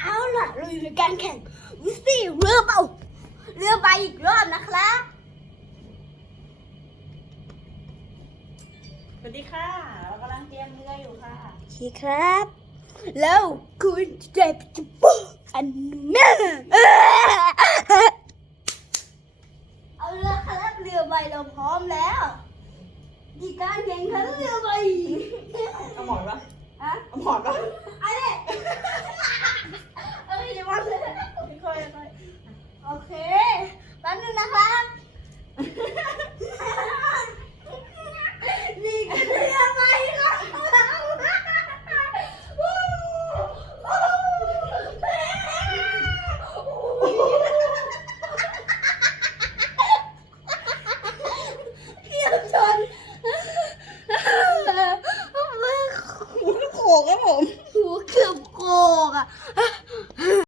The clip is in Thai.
เอาล่ะเราอยู่ในการแข่งวิสตี้เรือเบาเรือใบอีกรอบนะครับสวัสดีค่ะ เรากำลังเตรียมเรืออยู่ค่ะโอเคครับ แล้วคุณจะได้ไปจุบอันแม่เอาเรือครับเรือใบเราพร้อมแล้วดีการแข่งขันเรือใบ เอาหมอนปะ ฮะ เอาหมอนปะ อะไรเอ้ยเดี๋ยวมาเลย ค่อยๆค่อย โอเคแป๊บนึงนะครับ นี่คือเรือใบครับเกี่ยวชน ๆโข กครับผม หูเกือบโกกอะ